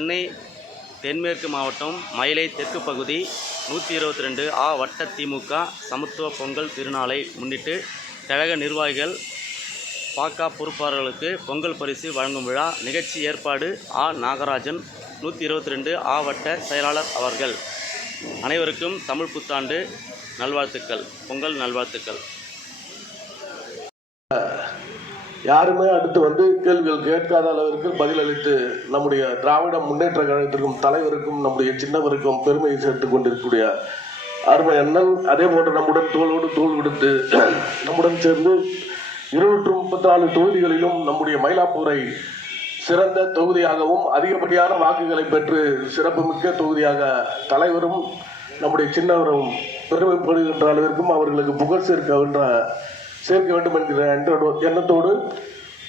சென்னை தென்மேற்கு மாவட்டம் மயிலை தெற்கு பகுதி நூற்றி இருபத்தி ரெண்டு ஆ வட்ட திமுக சமத்துவ பொங்கல் திருநாளை முன்னிட்டு கழக நிர்வாகிகள் பாக்கா பொறுப்பாளர்களுக்கு பொங்கல் பரிசு வழங்கும் விழா நிகழ்ச்சி ஏற்பாடு ஆ நாகராஜன் நூற்றி இருபத்தி ரெண்டு ஆ வட்ட செயலாளர் அவர்கள். அனைவருக்கும் தமிழ் புத்தாண்டு நல்வாழ்த்துக்கள் பொங்கல் நல்வாழ்த்துக்கள். யாருமே அடுத்து வந்து கேள்விகள் கேட்காத அளவிற்கு பதிலளித்து நம்முடைய திராவிட முன்னேற்ற கழகத்திற்கும் தலைவருக்கும் நம்முடைய சின்னவருக்கும் பெருமையை சேர்த்து கொண்டிருக்கக்கூடிய அருமை அண்ணன் அதே போன்று நம்முடன் தோளோடு தோள் கொடுத்து நம்முடன் சேர்ந்து இருநூற்று முப்பத்தி நாலு தொகுதிகளிலும் நம்முடைய மயிலாப்பூரை சிறந்த தொகுதியாகவும் அதிகப்படியான வாக்குகளை பெற்று சிறப்புமிக்க தொகுதியாக தலைவரும் நம்முடைய சின்னவரும் பெருமைப்படுகின்ற அளவிற்கும் அவர்களுக்கு புகழ் சேர்க்கின்ற சேர்க்க வேண்டும் என்கிற எண்ணத்தோடு-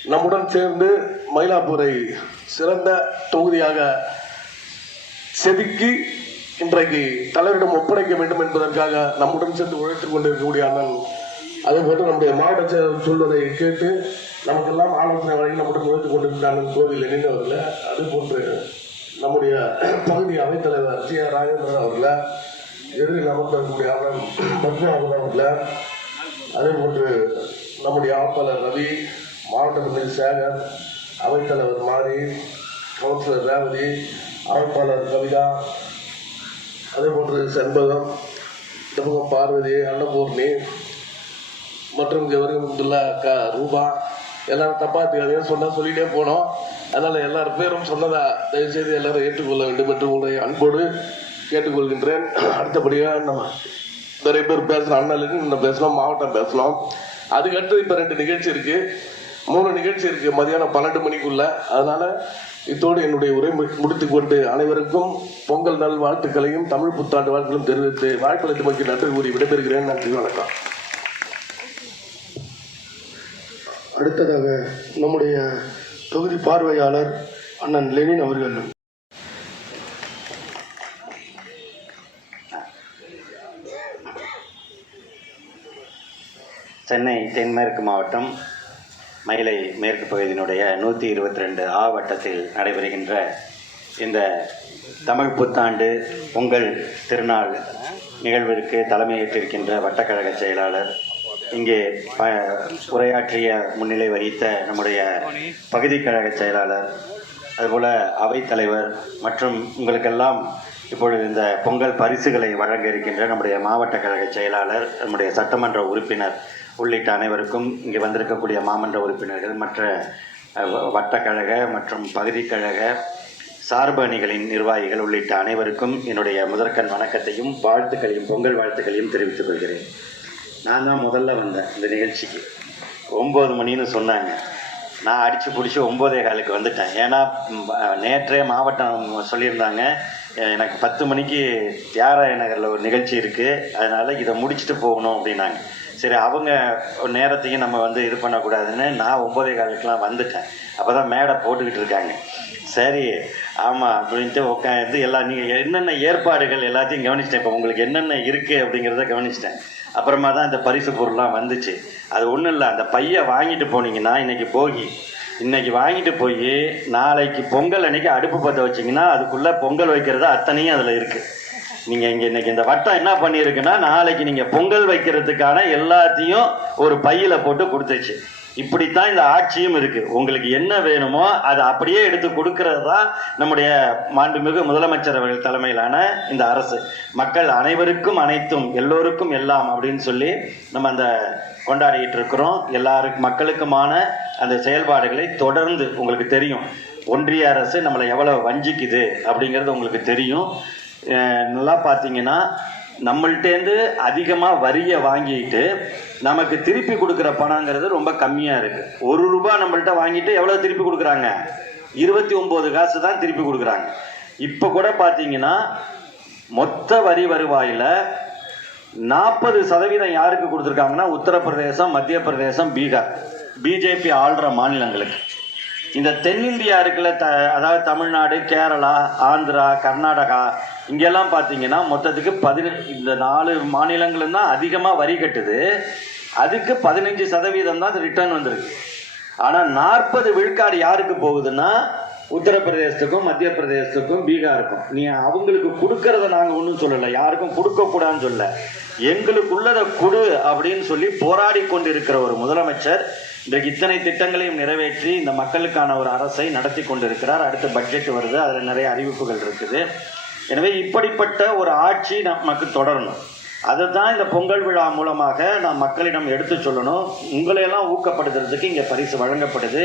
நம்முடன் சேர்ந்து மயிலாப்பூரை சிறந்த தொகுதியாக செதுக்கி இன்றைக்கு தலைவரிடம் ஒப்படைக்க வேண்டும் என்பதற்காக நம்முடன் சேர்ந்து உழைத்துக் கொண்டிருக்கக்கூடிய அண்ணன் அதேபோன்று நம்முடைய மாவட்ட செயலர் சொல்வதை கேட்டு நமக்கெல்லாம் ஆலோசனை வழங்கி நம்முடன் உழைத்துக் கொண்டிருக்கிற கோவில் லெனின் அவர்கள அதுபோன்று நம்முடைய பகுதி அவைத்தலைவர் சி ஆர் ராஜேந்திரன் அவர்கள் எதிரில் அமர்ந்திருக்கக்கூடிய அண்ணன் பத்மாவன் அவர்கள அதே போன்று நம்முடைய ஆட்பாளர் ரவி மாவட்ட பிரதிநிதி சேகர் அவைத்தலைவர் மாரி கவுன்சிலர் ரேவதி அமைப்பாளர் கவிதா அதே போன்று செண்பகம் இந்த பக்கம் பார்வதி அன்னபூர்ணி மற்றும் இங்கே வருகின்ற க ரூபா எல்லாரும் தப்பா தெரியாதையும் சொல்லிகிட்டே போனோம். அதனால் எல்லார் பேரும் சொன்னதா தயவுசெய்து எல்லாரும் ஏற்றுக்கொள்ள வேண்டும் என்று உங்களை அன்போடு கேட்டுக்கொள்கின்றேன். அடுத்தபடியாக நம்ம நிறைய பேர் பேசணும் அண்ணன் இன்னும் பேசலாம் மாவட்டம் பேசலாம். அதுக்கடுத்து இப்போ ரெண்டு நிகழ்ச்சி இருக்கு. மூணு நிகழ்ச்சி இருக்கு மதியானம் பன்னெண்டு மணிக்குள்ள. அதனால இதோடு என்னுடைய உரை மு- முடித்துக் கொண்டு அனைவருக்கும் பொங்கல் நல் வாழ்த்துக்களையும் தமிழ் புத்தாண்டு வாழ்த்துக்களும் தெரிவித்து வாய்ப்பளித்தமைக்கு நன்றி கூறி விடைபெறுகிறேன். நன்றி வணக்கம். அடுத்ததாக நம்முடைய தொகுதி பார்வையாளர் அண்ணன் லெனின் அவர்கள். சென்னை தென்மேற்கு மாவட்டம் மயிலை மேற்கு பகுதியினுடைய நூற்றி இருபத்தி ரெண்டு ஆ வட்டத்தில் நடைபெறுகின்ற இந்த தமிழ் புத்தாண்டு பொங்கல் திருநாள் நிகழ்விற்கு தலைமையேற்றிருக்கின்ற வட்டக்கழக செயலாளர் இங்கே ப உரையாற்றிய முன்னிலை வகித்த நம்முடைய பகுதி கழக செயலாளர் அதுபோல் அவைத்தலைவர் மற்றும் உங்களுக்கெல்லாம் இப்பொழுது இந்த பொங்கல் பரிசுகளை வழங்க இருக்கின்ற நம்முடைய மாவட்ட கழக செயலாளர் நம்முடைய சட்டமன்ற உறுப்பினர் உள்ளிட்ட அனைவருக்கும் இங்கே வந்திருக்கக்கூடிய மாமன்ற உறுப்பினர்கள் மற்ற வ- வட்டக்கழக மற்றும் பகுதி கழக சார்பு அணிகளின் நிர்வாகிகள் உள்ளிட்ட அனைவருக்கும் என்னுடைய முதற்கண் வணக்கத்தையும் வாழ்த்துக்களையும் பொங்கல் வாழ்த்துக்களையும் தெரிவித்துக் கொள்கிறேன். நான் தான் முதல்ல வந்தேன் இந்த நிகழ்ச்சிக்கு. ஒம்பது மணின்னு சொன்னாங்க. நான் அடித்து பிடிச்சி ஒம்போதே காலுக்கு வந்துட்டேன். ஏன்னா நேற்றே மாவட்டம் சொல்லியிருந்தாங்க எனக்கு பத்து மணிக்கு தியாகராய நகரில் ஒரு நிகழ்ச்சி இருக்குது அதனால் இதை முடிச்சுட்டு போகணும் அப்படின்னாங்க. சரி அவங்க நேரத்தையும் நம்ம வந்து இது பண்ணக்கூடாதுன்னு நான் ஒம்பதே காலுக்கெலாம் வந்துட்டேன். அப்போ தான் மேடை போட்டுக்கிட்டு இருக்காங்க. சரி ஆமாம் அப்படின்ட்டு உட்காந்து எல்லாம் நீங்கள் என்னென்ன ஏற்பாடுகள் எல்லாத்தையும் கவனிச்சிட்டேன். இப்போ உங்களுக்கு என்னென்ன இருக்குது அப்படிங்கிறத கவனிச்சிட்டேன். அப்புறமா தான் இந்த பரிசு பொருள்லாம் வந்துச்சு. அது ஒன்றும் இல்லை அந்த பையை வாங்கிட்டு போனீங்கன்னா இன்றைக்கி போகி. இன்னைக்கு வாங்கிட்டு போய் நாளைக்கு பொங்கல் அன்னைக்கு அடுப்பு பற்ற வச்சிங்கன்னா அதுக்குள்ளே பொங்கல் வைக்கிறது அத்தனையும் அதில் இருக்குது நீங்கள் இங்கே இன்னைக்கு இந்த வட்டம் என்ன பண்ணியிருக்குன்னா நாளைக்கு நீங்கள் பொங்கல் வைக்கிறதுக்கான எல்லாத்தையும் ஒரு பையில் போட்டு கொடுத்துச்சு. இப்படித்தான் இந்த ஆட்சியும் இருக்கு. உங்களுக்கு என்ன வேணுமோ அதை அப்படியே எடுத்து கொடுக்கறது தான் நம்முடைய மாண்புமிகு முதலமைச்சர் அவர்கள் தலைமையிலான இந்த அரசு. மக்கள் அனைவருக்கும் அனைத்தும் எல்லோருக்கும் எல்லாம் அப்படின்னு சொல்லி நம்ம அந்த கொண்டாடிட்டு இருக்கிறோம் எல்லாருக்கும் மக்களுக்குமான அந்த செயல்பாடுகளை தொடர்ந்து உங்களுக்கு தெரியும். ஒன்றிய அரசு நம்மளை எவ்வளோ வஞ்சிக்குது அப்படிங்கிறது உங்களுக்கு தெரியும். நல்லா பார்த்தீங்கன்னா நம்மள்ட்டேருந்து அதிகமாக வரியை வாங்கிட்டு நமக்கு திருப்பி கொடுக்குற பணங்கிறது ரொம்ப கம்மியாக இருக்குது ஒரு ரூபா நம்மள்ட்ட வாங்கிட்டு எவ்வளோ திருப்பி கொடுக்குறாங்க? இருபத்தி ஒம்பது காசு தான் திருப்பி கொடுக்குறாங்க. இப்போ கூட பார்த்தீங்கன்னா மொத்த வரி வருவாயில் நாற்பது சதவீதம் யாருக்கு கொடுத்துருக்காங்கன்னா உத்தரப்பிரதேசம் மத்திய பிரதேசம் பீகார். பிஜேபி ஆள்ற மாநிலங்களுக்கு. இந்த தென்னிந்தியா இருக்குல்ல த அதாவது தமிழ்நாடு கேரளா ஆந்திரா கர்நாடகா இங்கெல்லாம் பார்த்தீங்கன்னா மொத்தத்துக்கு பதின இந்த நாலு மாநிலங்களும் தான் அதிகமாக வரி கட்டுது. அதுக்கு பதினஞ்சு சதவீதம் தான் ரிட்டர்ன் வந்திருக்கு. ஆனால் நாற்பது விழுக்காடு யாருக்கு போகுதுன்னா உத்தரப்பிரதேசத்துக்கும் மத்திய பிரதேசத்துக்கும் பீகாருக்கும். நீ அவங்களுக்கு கொடுக்கறத நாங்கள் ஒன்றும் சொல்லலை. யாருக்கும் கொடுக்கக்கூடாதுன்னு சொல்ல எங்களுக்குள்ளதை கொடு அப்படின்னு சொல்லி போராடி கொண்டிருக்கிற ஒரு முதலமைச்சர் இன்றைக்கு இத்தனை திட்டங்களையும் நிறைவேற்றி இந்த மக்களுக்கான ஒரு அரசை நடத்தி கொண்டிருக்கிறார். அடுத்த பட்ஜெட் வருது. அதில் நிறைய அறிவிப்புகள் இருக்குது. எனவே இப்படிப்பட்ட ஒரு ஆட்சி நமக்கு தொடரணும். அதுதான் இந்த பொங்கல் விழா மூலமாக நான் மக்களிடம் எடுத்து சொல்லணும். உங்களையெல்லாம் ஊக்கப்படுத்துறதுக்கு இங்கே பரிசு வழங்கப்படுது.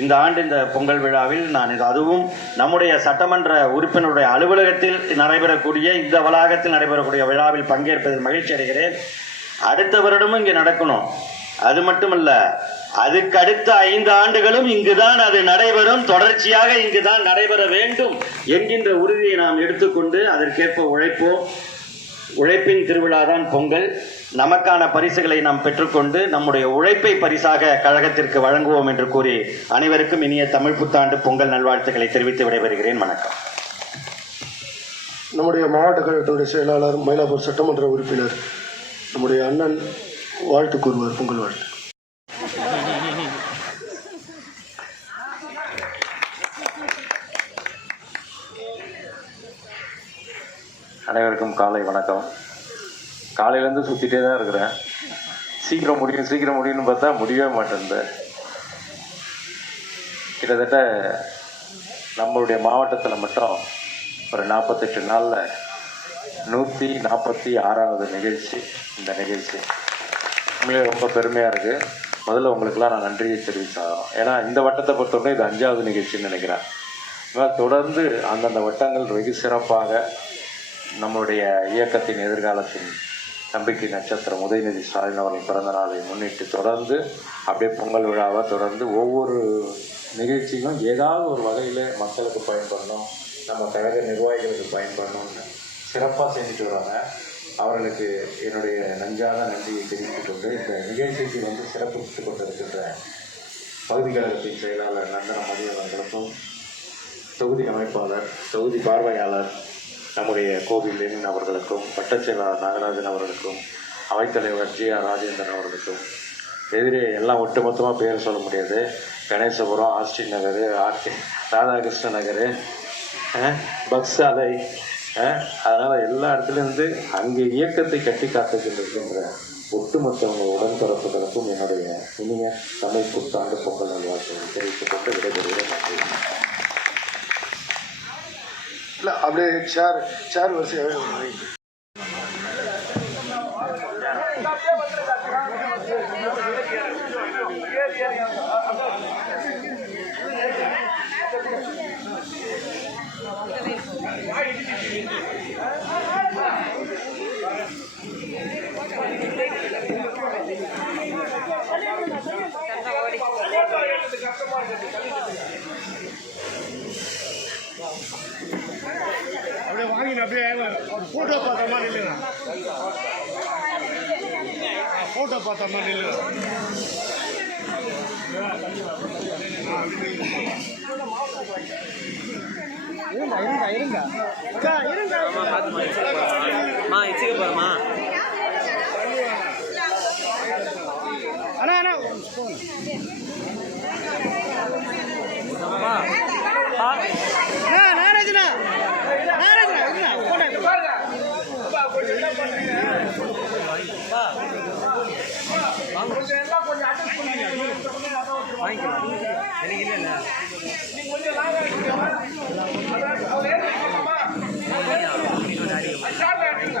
இந்த ஆண்டு இந்த பொங்கல் விழாவில் நான் இது அதுவும் நம்முடைய சட்டமன்ற உறுப்பினருடைய அலுவலகத்தில் நடைபெறக்கூடிய இந்த வளாகத்தில் நடைபெறக்கூடிய விழாவில் பங்கேற்பதில் மகிழ்ச்சி அடைகிறேன். அடுத்த வருடமும் இங்கே நடக்கணும். அது மட்டுமல்ல அதுக்கு அடுத்த ஐந்து ஆண்டுகளும் இங்குதான் அது நடைபெறும். தொடர்ச்சியாக இங்குதான் நடைபெற வேண்டும் என்கின்ற உறுதியை நாம் எடுத்துக்கொண்டு அதற்கேற்ப உழைப்போம். உழைப்பின் திருவிழா தான் பொங்கல். நமக்கான பரிசுகளை நாம் பெற்றுக்கொண்டு நம்முடைய உழைப்பை பரிசாக கழகத்திற்கு வழங்குவோம் என்று கூறி அனைவருக்கும் இனிய தமிழ் புத்தாண்டு பொங்கல் நல்வாழ்த்துக்களை தெரிவித்து விடைபெறுகிறேன். வணக்கம். நம்முடைய மாவட்ட கழகத்தினுடைய செயலாளர் மயிலாப்பூர் சட்டமன்ற உறுப்பினர் நம்முடைய அண்ணன் வாழ்த்து கூறுவார் பொங்கல் வாழ்த்து. அனைவருக்கும் காலை வணக்கம். காலையிலேருந்து சுற்றிட்டே தான் இருக்கிறேன். சீக்கிரம் முடியும் சீக்கிரம் முடியும்னு பார்த்தா முடியவே மாட்டேன் கிட்டத்தட்ட நம்மளுடைய மாவட்டத்தில் மட்டும் ஒரு நாற்பத்தெட்டு நாளில் நூற்றி நாற்பத்தி ஆறாவது நிகழ்ச்சி இந்த நிகழ்ச்சி. உண்மையிலே ரொம்ப பெருமையாக இருக்குது முதல்ல உங்களுக்கெல்லாம் நான் நன்றியை தெரிவிச்சாகும் ஏன்னா இந்த வட்டத்தை பொறுத்தவரை இது அஞ்சாவது நிகழ்ச்சின்னு நினைக்கிறேன். இது தொடர்ந்து அந்தந்த வட்டங்கள் வெகு சிறப்பாக நம்மளுடைய இயக்கத்தின் எதிர்காலத்தின் நம்பிக்கை நட்சத்திரம் உதயநிதி ஸ்டாலின் அவர்கள் பிறந்த நாளை முன்னிட்டு தொடர்ந்து அப்படியே பொங்கல் விழாவை தொடர்ந்து ஒவ்வொரு நிகழ்ச்சியும் ஏதாவது ஒரு வகையில் மக்களுக்கு பயன்படணும் நம்ம கழக நிர்வாகிகளுக்கு பயன்படணும்னு சிறப்பாக செஞ்சுட்டு வராங்க. அவர்களுக்கு என்னுடைய நஞ்சான நன்றியை தெரிவித்துக் கொண்டு இந்த நிகழ்ச்சிக்கு வந்து சிறப்பித்துக் கொண்டிருக்கின்ற பகுதி கழகத்தின் செயலாளர் நந்தன மதியவர்களுக்கும் தொகுதி அமைப்பாளர் தொகுதி பார்வையாளர் நம்முடைய கோவிலின் அவர்களுக்கும் வட்டச் செயலாளர் நாகராஜன் அவர்களுக்கும் அவைத்தலைவர் ஜி ஆர் ராஜேந்திரன் அவர்களுக்கும். எதிரே எல்லாம் ஒட்டுமொத்தமாக பேர் சொல்ல முடியாது. கணேசபுரம் ஆஸ்டின் நகர் ஆர்கே ராதாகிருஷ்ண நகர் பக்ஸ் சாலை அதனால் எல்லா இடத்துலேருந்து அங்கே இயக்கத்தை கட்டி காத்துக்கின்ற ஒட்டுமொத்தவங்க உடன்பிறப்புகளுக்கும் என்னுடைய இனிய தமிழ் புத்தாண்டு பொங்கல் நல்வாழ்த்துக்களை தெரிவித்துக் கொண்டு விடைபெறுகிறேன். நன்றி. இல்லை அப்படியே சேர் சேர் வரிசையாகவே ஒன்று வைங்க. அப்படியே ஃபோட்டோ பார்த்த மாதிரி இல்லைண்ணா ஃபோட்டோ பார்த்த மாதிரி இல்லை அண்ணா அண்ணா. அண்ணா எனக்கு இல்லைல்ல நீ கொஞ்சம் லாங் ஆகிடுச்சுமா அவர் ஏறிக்கோமா ஸ்டார்ட் ஆகிடுங்க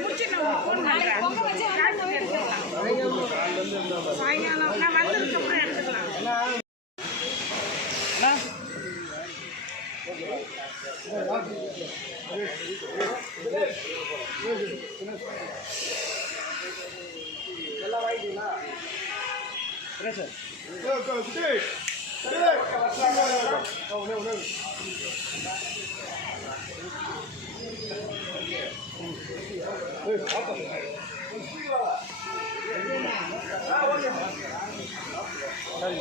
ಮುಚ್ಚಿನ சாயங்காலம் நான் வந்ததுக்கப்புறம் எடுத்துக்கலாம் எல்லாம் வாங்கிட்டீங்களா சார் 哎，老总，你睡了。哎呀妈，来我。